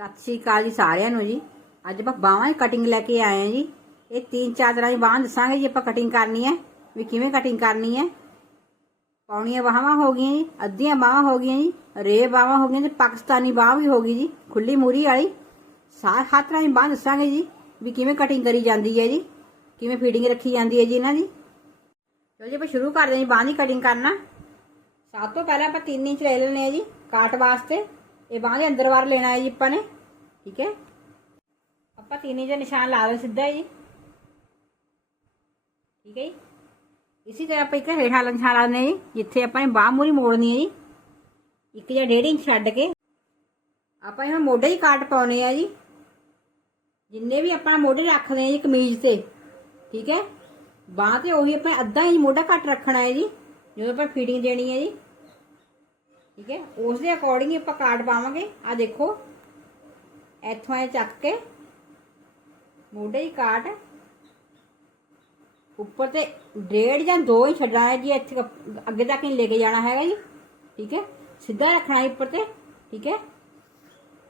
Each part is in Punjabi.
ਸਤਿ ਸ਼੍ਰੀ ਅਕਾਲ ਜੀ ਸਾਰਿਆਂ ਨੂੰ ਜੀ। ਅੱਜ ਆਪਾਂ ਬਾਹਾਂ ਦੀ ਕਟਿੰਗ ਲੈ ਕੇ ਆਏ ਹਾਂ ਜੀ। ਇਹ ਤਿੰਨ ਚਾਰ ਤਰ੍ਹਾਂ ਦੀ ਬਾਹਾਂ ਦੱਸਾਂਗੇ ਜੀ ਆਪਾਂ ਕਟਿੰਗ ਕਰਨੀ ਹੈ। ਵੀ ਕਿਵੇਂ ਕਟਿੰਗ ਕਰਨੀ ਹੈ। ਪੌਣੀਆਂ ਬਾਹਾਂ ਹੋ ਗਈਆਂ ਜੀ, ਅੱਧੀਆਂ ਬਾਹਾਂ ਹੋ ਗਈਆਂ ਜੀ, ਰੇ ਬਾਹਾਂ ਹੋ ਗਈਆਂ ਤੇ ਪਾਕਿਸਤਾਨੀ ਬਾਹ ਵੀ ਹੋ ਗਈ ਜੀ, ਖੁੱਲੀ ਮੂਰੀ ਵਾਲੀ। ਸਾਰ ਹੱਥ ਤਰ੍ਹਾਂ ਦੀ ਬਾਹਾਂ ਦੱਸਾਂਗੇ ਜੀ ਵੀ ਕਿਵੇਂ ਕਟਿੰਗ ਕਰੀ ਜਾਂਦੀ ਹੈ ਜੀ, ਕਿਵੇਂ ਫੀਡਿੰਗ ਰੱਖੀ ਜਾਂਦੀ ਹੈ ਜੀ ਇਹਨਾਂ ਦੀ। ਚਲੋ ਜੀ ਆਪਾਂ ਸ਼ੁਰੂ ਕਰਦੇ ਹਾਂ ਜੀ, ਬਾਹਾਂ ਦੀ ਕਟਿੰਗ ਕਰਨਾ। ਸਭ ਤੋਂ ਪਹਿਲਾਂ ਆਪਾਂ 3 ਇੰਚ ਲੈ ਲੈਣੇ ਆ ਜੀ ਕਾਟ ਵਾਸਤੇ। ਇਹ ਬਾਹਾਂ ਦੇ ਅੰਦਰ ਵਾਰ ਲੈਣਾ ਹੈ ਜੀ ਆਪਾਂ ਨੇ, ਠੀਕ ਹੈ? ਆਪਾਂ 3 ਇੰਚ ਨਿਸ਼ਾਨ ਲਾ ਦੇ ਸਿੱਧਾ ਜੀ। ਠੀਕ ਹੈ ਜੀ? ਇਸੇ ਤਰ੍ਹਾਂ ਆਪਾਂ ਇੱਕ ਹੇਠਾਂ ਵਾਲਾ ਨਿਸ਼ਾਨ ਲਾ ਹਾਂ ਜੀ, ਜਿੱਥੇ ਆਪਾਂ ਨੇ ਬਾਹ ਮੂਰੀ ਮੋੜਨੀ ਹੈ ਜੀ। ਇੱਕ ਜਾਂ ਡੇਢ ਇੰਚ ਛੱਡ ਕੇ ਆਪਾਂ ਇਹ ਮੋਢੇ ਹੀ ਕਾਟ ਪਾਉਣੇ ਆ ਜੀ। ਜਿੰਨੇ ਵੀ ਆਪਾਂ ਮੋਢੇ ਰੱਖਦੇ ਆ ਜੀ ਕਮੀਜ਼ ਤੇ, ਠੀਕ ਹੈ? ਬਾਹ ਤੇ ਉਹੀ ਆਪਾਂ ਅੱਧਾ ਇੰਚ ਮੋਢਾ ਘੱਟ ਰੱਖਣਾ ਹੈ ਜੀ, ਜਦੋਂ ਆਪਾਂ ਫਿਟਿੰਗ ਦੇਣੀ ਹੈ ਜੀ। ਠੀਕ ਹੈ ਉਸ ਦੇ ਅਕੋਰਡਿੰਗ ਆਪਾਂ ਕਾਰਡ ਪਾਵਾਂਗੇ ਆ ਦੇਖੋ ਇੱਥੋਂ ਇਹ ਚੱਕ ਕੇ ਮੋਢੇ ਹੀ ਕਾਟ ਉੱਪਰ ਤੇ ਡੇਢ ਜਾਂ 2 ਹੀ ਛੱਡਣਾ ਹੈ ਜੀ ਇੱਥੇ ਕ- ਅੱਗੇ ਤੱਕ ਨਹੀਂ ਲੈ ਕੇ ਜਾਣਾ ਹੈਗਾ ਜੀ ਠੀਕ ਹੈ ਸਿੱਧਾ ਰੱਖਣਾ ਹੈ ਉੱਪਰ ਤੇ ਠੀਕ ਹੈ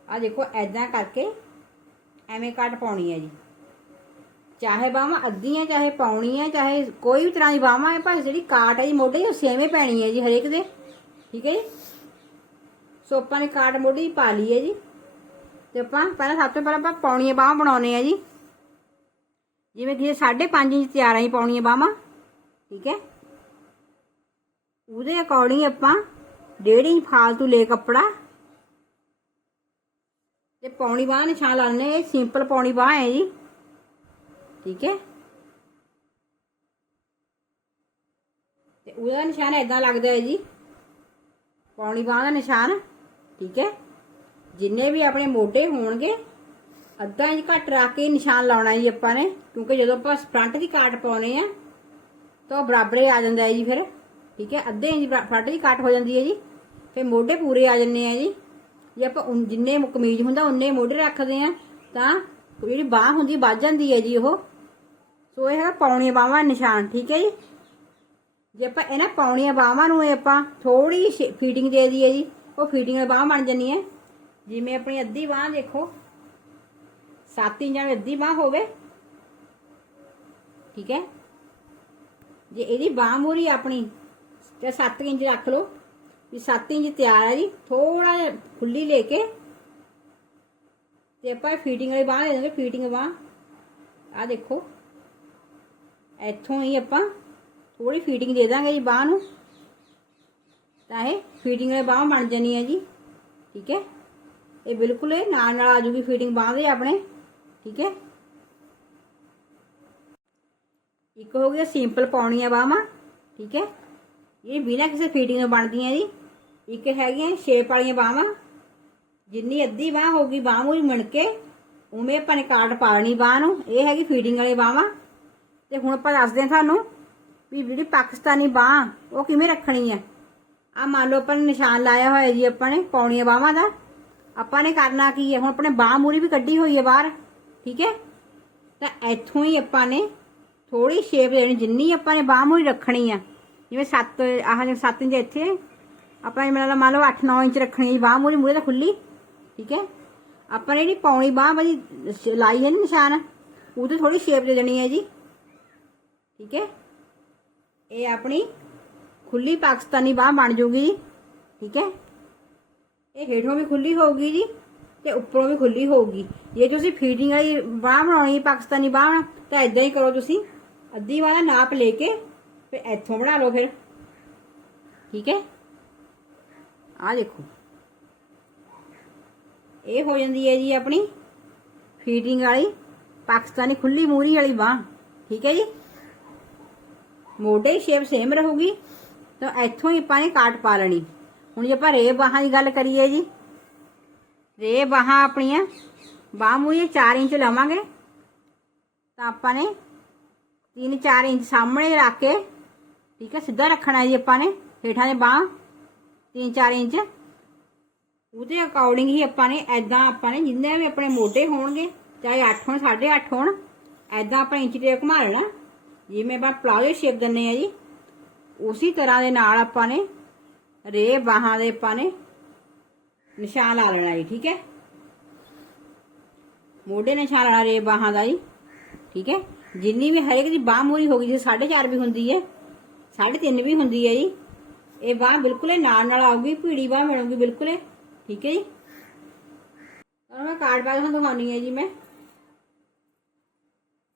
ਆ ਦੇਖੋ ਐਦਾਂ ਕਰਕੇ ਐਵੇਂ ਕੱਟ ਪਾਉਣੀ ਹੈ ਜੀ ਚਾਹੇ ਬਾਹਾਂ ਅੱਧੀਆਂ ਚਾਹੇ ਪਾਉਣੀਆਂ ਚਾਹੇ ਕੋਈ ਵੀ ਤਰ੍ਹਾਂ ਦੀ ਬਾਹਾਂ ਹੈ ਪਰ ਜਿਹੜੀ ਕਾਟ ਹੈ ਜੀ ਮੋਢੇ ਦੀ ਉਹ ਸੇਵੇਂ ਪੈਣੀ ਹੈ ਜੀ ਹਰੇਕ ਦੇ ਠੀਕ ਹੈ ਜੀ ਸੋ ਆਪਾਂ ਨੇ ਕਾਟ ਮੋਢੀ ਪਾ ਲਈ ਹੈ ਜੀ। ਤੇ ਆਪਾਂ ਪਹਿਲਾਂ ਸਭ ਤੋਂ ਪਹਿਲਾਂ ਆਪਾਂ ਪੌਣੀਆਂ ਬਾਹਾਂ ਬਣਾਉਣੇ ਆ ਜੀ। ਜਿਵੇਂ ਕਿ 5.5 ਇੰਚ ਤਿਆਰ ਆਈ ਪੌਣੀਆਂ ਬਾਹਾਂ। ਠੀਕ ਹੈ। ਉਹਦੇ ਅਕੋਰਡਿੰਗ ਆਪਾਂ ਡੇਢ ਇੰਚ ਫਾਲਤੂ ਲੈ ਕੱਪੜਾ। ਤੇ ਪੌਣੀ ਬਾਹ ਨਿਸ਼ਾਨ ਲਾਣੇ ਇਹ ਸਿੰਪਲ ਪੌਣੀ ਬਾਹ ਹੈ ਜੀ। ਠੀਕ ਹੈ। ਤੇ ਉਹਦਾ ਨਿਸ਼ਾਨ ਐਦਾਂ ਲੱਗਦਾ ਹੈ ਜੀ। ਪੌਣੀ ਬਾਹ ਦਾ ਨਿਸ਼ਾਨ। ਠੀਕ ਹੈ? ਜਿੰਨੇ ਵੀ ਆਪਣੇ ਮੋਢੇ ਹੋਣਗੇ, ਅੱਧਾ ਇੰਚ ਘੱਟ ਰੱਖ ਕੇ ਨਿਸ਼ਾਨ ਲਾਉਣਾ ਜੀ ਆਪਾਂ ਨੇ, ਕਿਉਂਕਿ ਜਦੋਂ ਆਪਾਂ ਫਰੰਟ ਦੀ ਕਾਟ ਪਾਉਨੇ ਆ, ਤਾਂ ਉਹ ਬਰਾਬਰ ਹੀ ਆ ਜਾਂਦਾ ਹੈ ਜੀ ਫਿਰ, ਠੀਕ ਹੈ? ਅੱਧੇ ਇੰਚ ਫਰੰਟ ਦੀ ਕਾਟ ਹੋ ਜਾਂਦੀ ਹੈ ਜੀ, ਫਿਰ ਮੋਢੇ ਪੂਰੇ ਆ ਜੰਨੇ ਆ ਜੀ। ਜੇ ਆਪਾਂ ਜਿੰਨੇ ਕਮੀਜ਼ ਹੁੰਦਾ, ਉਨੇ ਮੋਢੇ ਰੱਖਦੇ ਆ, ਤਾਂ ਜਿਹੜੀ ਬਾਹ ਹੁੰਦੀ, ਵੱਜ ਜਾਂਦੀ ਹੈ ਜੀ ਉਹ। ਸੋ ਇਹ ਹੈਗਾ ਪੌਣੀਆਂ ਬਾਹਾਂ ਨਿਸ਼ਾਨ, ਠੀਕ ਹੈ ਜੀ? ਜੇ ਆਪਾਂ ਇਹਨਾਂ ਪੌਣੀਆਂ ਬਾਹਾਂ ਨੂੰ ਆਪਾਂ ਥੋੜੀ ਫੀਟਿੰਗ ਦੇ ਦਈਏ ਜੀ ਉਹ ਫੀਟਿੰਗ ਵਾਲੀ ਬਾਹ ਬਣ ਜੰਨੀ ਹੈ। ਜਿਵੇਂ ਆਪਣੀ ਅੱਧੀ ਬਾਹ ਦੇਖੋ। 7 ਇੰਚ ਦੀ ਅੱਧੀ ਬਾਹ ਹੋਵੇ। ਠੀਕ ਹੈ। ਜੇ ਇਹਦੀ ਬਾਹ ਮੂਰੀ ਆਪਣੀ ਤੇ 7 ਇੰਚ ਰੱਖ ਲਓ। ਵੀ 7 ਇੰਚ ਤਿਆਰ ਹੈ ਜੀ। ਥੋੜਾ ਜਿਹਾ ਖੁੱਲੀ ਲੈ ਕੇ ਤੇ ਆਪਾਂ ਫੀਟਿੰਗ ਵਾਲੀ ਬਾਹ ਦੇ ਦਾਂਗੇ ਫੀਟਿੰਗ ਬਾਹ। ਆ ਦੇਖੋ। ਇੱਥੋਂ ਹੀ ਆਪਾਂ ਥੋੜੀ ਫੀਟਿੰਗ ਦੇ ਦਾਂਗੇ ਜੀ ਬਾਹ ਨੂੰ। ਤਾਂ ਇਹ ਫੀਟਿੰਗ ਵਾਲੀ ਬਾਹ ਬਣ ਜਾਣੀ ਹੈ ਜੀ, ਠੀਕ ਹੈ? ਇਹ ਬਿਲਕੁਲ ਇਹ ਨਾਲ ਨਾਲ ਆ ਜੂਗੀ ਫੀਟਿੰਗ ਬਾਹ ਦੇ ਆਪਣੇ, ਠੀਕ ਹੈ? ਇੱਕ ਹੋ ਗਿਆ ਸਿੰਪਲ ਪਾਉਣੀਆਂ ਬਾਹਾਂ, ਠੀਕ ਹੈ? ਇਹ ਬਿਨਾਂ ਕਿਸੇ ਫੀਟਿੰਗ ਤੋਂ ਬਣਦੀਆਂ ਜੀ। ਇੱਕ ਹੈਗੀਆਂ ਸ਼ੇਪ ਵਾਲੀਆਂ ਬਾਹਾਂ, ਜਿੰਨੀ ਅੱਧੀ ਬਾਹ ਹੋਗੀ ਬਾਹ ਮੂਰੀ ਮਣ ਕੇ, ਉਵੇਂ ਆਪਾਂ ਨੇ ਕਾਰਡ ਪਾਣੀ ਬਾਹ ਨੂੰ। ਇਹ ਹੈਗੀ ਫੀਡਿੰਗ ਵਾਲੀ ਬਾਹਾਂ। ਤੇ ਹੁਣ ਆਪਾਂ ਦੱਸਦੇ ਹਾਂ ਤੁਹਾਨੂੰ ਵੀ ਜਿਹੜੀ ਪਾਕਿਸਤਾਨੀ ਬਾਹ, ਉਹ ਕਿਵੇਂ ਰੱਖਣੀ ਹੈ। ਆ ਮੰਨ ਲਓ ਆਪਾਂ ਨੇ ਨਿਸ਼ਾਨ ਲਾਇਆ ਹੋਇਆ ਜੀ ਆਪਾਂ ਨੇ ਪੌਣੀਆਂ ਬਾਹਾਂ ਦਾ। ਆਪਾਂ ਨੇ ਕਰਨਾ ਕੀ ਹੈ? ਹੁਣ ਆਪਣੇ ਬਾਹ ਮੂਰੀ ਵੀ ਕੱਢੀ ਹੋਈ ਹੈ ਬਾਹਰ, ਠੀਕ ਹੈ? ਤਾਂ ਇੱਥੋਂ ਹੀ ਆਪਾਂ ਨੇ ਥੋੜੀ ਸ਼ੇਪ ਲੈਣੀ, ਜਿੰਨੀ ਆਪਾਂ ਨੇ ਬਾਹ ਮੂਰੀ ਰੱਖਣੀ ਆ। ਜਿਵੇਂ 7 ਆਹ ਜਿਵੇਂ 7 ਇੰਚ ਇੱਥੇ, ਆਪਾਂ ਨੇ ਮਤਲਬ ਮੰਨ ਲਓ 8-9 ਇੰਚ ਰੱਖਣੀ ਹੈ ਬਾਹ ਮੂਰੀ ਮੂਰੇ ਤਾਂ ਖੁੱਲੀ ਠੀਕ ਹੈ? ਆਪਾਂ ਨੇ ਜਿਹੜੀ ਪੌਣੀ ਬਾਹ ਵਾਲੀ ਲਾਈ ਹੈ ਨਾ ਨਿਸ਼ਾਨ, ਉਹਦੇ ਥੋੜੀ ਸ਼ੇਪ ਦੇ ਦੇਣੀ ਹੈ ਜੀ, ਠੀਕ ਹੈ? ਇਹ ਆਪਣੀ ਖੁੱਲੀ ਪਾਕਿਸਤਾਨੀ ਬਾਹ ਬਣ ਜੂਗੀ ਜੀ। ਠੀਕ ਹੈ? ਇਹ ਹੇਠੋਂ ਵੀ ਖੁੱਲੀ ਹੋਊਗੀ ਜੀ ਤੇ ਉੱਪਰੋਂ ਵੀ ਖੁੱਲੀ ਹੋਊਗੀ। ਜੇ ਤੁਸੀਂ ਫੀਟਿੰਗ ਵਾਲੀ ਬਾਹ ਬਣਾਉਣੀ, ਪਾਕਿਸਤਾਨੀ ਬਾਹ ਤਾਂ ਇਦਾਂ ਹੀ ਕਰੋ ਤੁਸੀਂ। ਅੱਧੀ ਵਾਲਾ ਨਾਪ ਲੈ ਕੇ ਫਿਰ ਇੱਥੋਂ ਬਣਾ ਲਓ ਫਿਰ। ਠੀਕ ਹੈ? ਆਹ ਦੇਖੋ। ਇਹ ਹੋ ਜਾਂਦੀ ਹੈ ਜੀ ਆਪਣੀ ਫੀਟਿੰਗ ਵਾਲੀ, ਪਾਕਿਸਤਾਨੀ ਖੁੱਲੀ ਮੂਰੀ ਵਾਲੀ ਬਾਹ। ਠੀਕ ਹੈ ਜੀ? ਮੋਢੇ ਸ਼ੇਪ ਸੇਮ ਰਹੂਗੀ। ਤਾਂ ਇੱਥੋਂ ਹੀ ਆਪਾਂ ਨੇ ਕਾਟ ਪਾ ਲੈਣੀ। ਹੁਣ ਜੇ ਆਪਾਂ ਰੇ ਬਾਹਾਂ ਦੀ ਗੱਲ ਕਰੀਏ ਜੀ ਰੇ ਬਾਹਾਂ ਆਪਣੀਆਂ ਬਾਹ ਮੂਰੀ 4 ਇੰਚ ਲਵਾਂਗੇ, ਤਾਂ ਆਪਾਂ ਨੇ 3-4 ਇੰਚ ਸਾਹਮਣੇ ਰੱਖ ਕੇ, ਠੀਕ ਹੈ, ਸਿੱਧਾ ਰੱਖਣਾ ਜੀ ਆਪਾਂ ਨੇ ਹੇਠਾਂ ਦੇ ਬਾਹ 3-4 ਇੰਚ। ਉਹਦੇ ਅਕੋਰਡਿੰਗ ਹੀ ਆਪਾਂ ਨੇ ਐਦਾਂ ਆਪਾਂ ਨੇ ਜਿੰਨੇ ਵੀ ਆਪਣੇ ਮੋਢੇ ਹੋਣਗੇ, ਚਾਹੇ 8 ਹੋਣ 8.5 ਹੋਣ ਐਦਾਂ ਆਪਾਂ ਇੰਚ ਤੇ ਘੁਮਾ ਲੈਣਾ। ਜਿਵੇਂ ਆਪਾਂ ਪਲਾਜ਼ੋ ਸ਼ੇਪ ਦਿੰਨੇ ਆ ਜੀ ਉਸੇ ਤਰ੍ਹਾਂ ਦੇ ਨਾਲ ਆਪਾਂ ਨੇ ਰੇ ਬਾਹਾਂ ਦੇ ਆਪਾਂ ਨੇ ਨਿਸ਼ਾਨ ਲਾ ਲੈਣਾ ਜੀ, ਠੀਕ ਹੈ? ਮੋਢੇ ਨਿਸ਼ਾਨ ਵਾਲਾ ਰੇ ਬਾਹਾਂ ਦਾ ਜੀ, ਠੀਕ ਹੈ? ਜਿੰਨੀ ਵੀ ਹਰੇਕ ਦੀ ਬਾਹ ਮੂਰੀ ਹੋ ਗਈ ਜੀ 4.5 ਵੀ ਹੁੰਦੀ ਹੈ 3.5 ਵੀ ਹੁੰਦੀ ਹੈ ਜੀ, ਇਹ ਬਾਹ ਬਿਲਕੁਲ ਨਾਲ ਨਾਲ ਆਊਗੀ, ਭੀੜੀ ਬਾਹ ਮਿਲੂਗੀ ਬਿਲਕੁਲ ਠੀਕ ਹੈ ਜੀ? ਔਰ ਮੈਂ ਕਾਰਡ ਪਾ ਤੁਹਾਨੂੰ ਦਿਖਾਉਣੀ ਹੈ ਜੀ ਮੈਂ।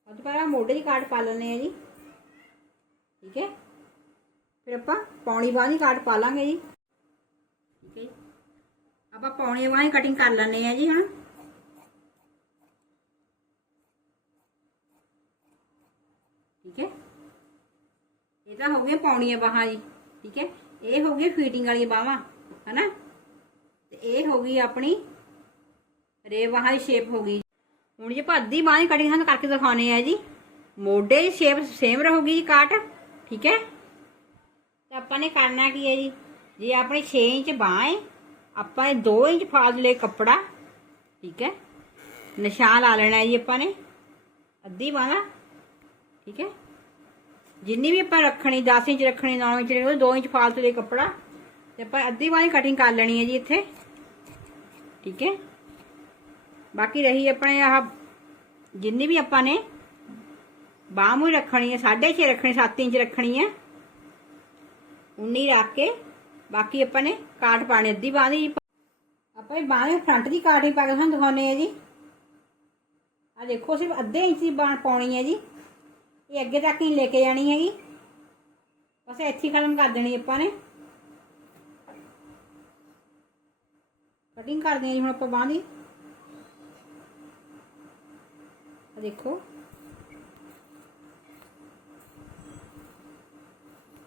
ਸਭ ਤੋਂ ਪਹਿਲਾਂ ਮੋਢੇ ਦੀ ਕਾਰਡ ਪਾ ਲੈਣੇ ਆ ਜੀ, ਠੀਕ ਹੈ? ਫਿਰ ਆਪਾਂ ਪੌਣੀ ਬਾਹ ਦੀ ਕਾਟ ਪਾ ਲਾਂਗੇ ਜੀ। ਠੀਕ ਹੈ ਜੀ। ਆਪਾਂ ਪੌਣੀ ਬਾਹ ਦੀ ਕਟਿੰਗ ਕਰ ਲੈਣੇ ਆ ਜੀ ਹੁਣ ਠੀਕ ਹੈ। ਇਹ ਤਾਂ ਹੋ ਗਈਆਂ ਪੌਣੀਆਂ ਬਾਹਾਂ ਜੀ, ਠੀਕ ਹੈ। ਇਹ ਹੋ ਗਈ ਫੀਟਿੰਗ ਵਾਲੀਆਂ ਬਾਹਾਂ, ਹਨਾ। ਤੇ ਇਹ ਹੋ ਗਈ ਆਪਣੀ ਰੇ ਬਾਹਾਂ ਦੀ ਸ਼ੇਪ ਹੋ ਗਈ। ਹੁਣ ਜੇ ਆਪਾਂ ਅੱਧੀ ਬਾਹ ਦੀ ਕਟਿੰਗ ਸਾਨੂੰ ਕਰਕੇ ਦਿਖਾਉਣੇ ਆ ਜੀ। ਮੋਢੇ ਦੀ ਸ਼ੇਪ ਸੇਮ ਰਹੂਗੀ ਜੀ ਕਾਟ ਠੀਕ ਹੈ। ਤੇ ਆਪਾਂ ਨੇ ਕਰਨਾ ਕੀ ਹੈ ਜੀ? ਜੇ ਆਪਣੀ 6 ਇੰਚ ਬਾਹ ਹੈ, ਆਪਾਂ ਨੇ 2 ਇੰਚ ਫਾਲਤੂ ਲੈ ਕੱਪੜਾ, ਠੀਕ ਹੈ? ਨਿਸ਼ਾਨ ਲਾ ਲੈਣਾ ਹੈ ਜੀ ਆਪਾਂ ਨੇ, ਅੱਧੀ ਬਾਹ ਦਾ ਠੀਕ ਹੈ? ਜਿੰਨੀ ਵੀ ਆਪਾਂ ਰੱਖਣੀ 10 ਇੰਚ ਰੱਖਣੀ 9 ਇੰਚ ਰੱਖਣੀ 2 ਇੰਚ ਫਾਲਤੂ ਦੇ ਕੱਪੜਾ, ਤੇ ਆਪਾਂ ਅੱਧੀ ਬਾਹ ਦੀ ਕਟਿੰਗ ਕਰ ਲੈਣੀ ਹੈ ਜੀ ਇੱਥੇ, ਠੀਕ ਹੈ? ਬਾਕੀ ਰਹੀ ਆਪਣੇ ਆਹ, ਜਿੰਨੀ ਵੀ ਆਪਾਂ ਨੇ ਬਾਹ ਮੂੰਹ ਰੱਖਣੀ ਹੈ 6.5 ਰੱਖਣੀ 7 ਇੰਚ ਰੱਖਣੀ ਹੈ। 19 ਰੱਖ ਕੇ, ਬਾਕੀ ਆਪਾਂ ਨੇ ਕਾਟ ਪਾਣੀ ਅੱਧੀ ਬਾਹ ਦੀ ਆਪਾਂ ਇਹ ਬਾਹ ਦੇ ਫਰੰਟ ਦੀ ਕਾਟ ਹੀ ਪਾ ਕੇ ਤੁਹਾਨੂੰ ਦਿਖਾਉਣੇ ਆ ਜੀ। ਆ ਦੇਖੋ, ਸਿਰਫ ਅੱਧੇ ਇੰਚ ਦੀ ਬਾਹ ਪਾਉਣੀ ਹੈ ਜੀ। ਇਹ ਅੱਗੇ ਤੱਕ ਹੀ ਲੈ ਕੇ ਜਾਣੀ ਹੈਗੀ ਬਸ ਇੱਥੇ ਹੀ ਖਤਮ ਕਰ ਦੇਣੀ ਆਪਾਂ ਨੇ। ਕਟਿੰਗ ਕਰਦੇ ਹਾਂ ਜੀ ਹੁਣ ਆਪਾਂ ਬਾਂਹ ਦੀ। ਆ ਦੇਖੋ।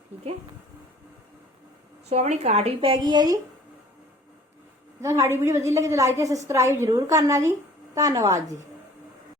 ਠੀਕ ਹੈ। ਸੋ ਆਪਣੀ ਕਾਰਡ ਵੀ ਪੈ ਗਈ ਹੈ ਜੀ। ਜੇ ਸਾਡੀ ਵੀਡੀਓ ਵਧੀਆ ਲੱਗੇ ਤਾਂ ਲਾਈਕ ਤੇ ਸਬਸਕ੍ਰਾਈਬ ਜ਼ਰੂਰ ਕਰਨਾ ਜੀ। ਧੰਨਵਾਦ ਜੀ।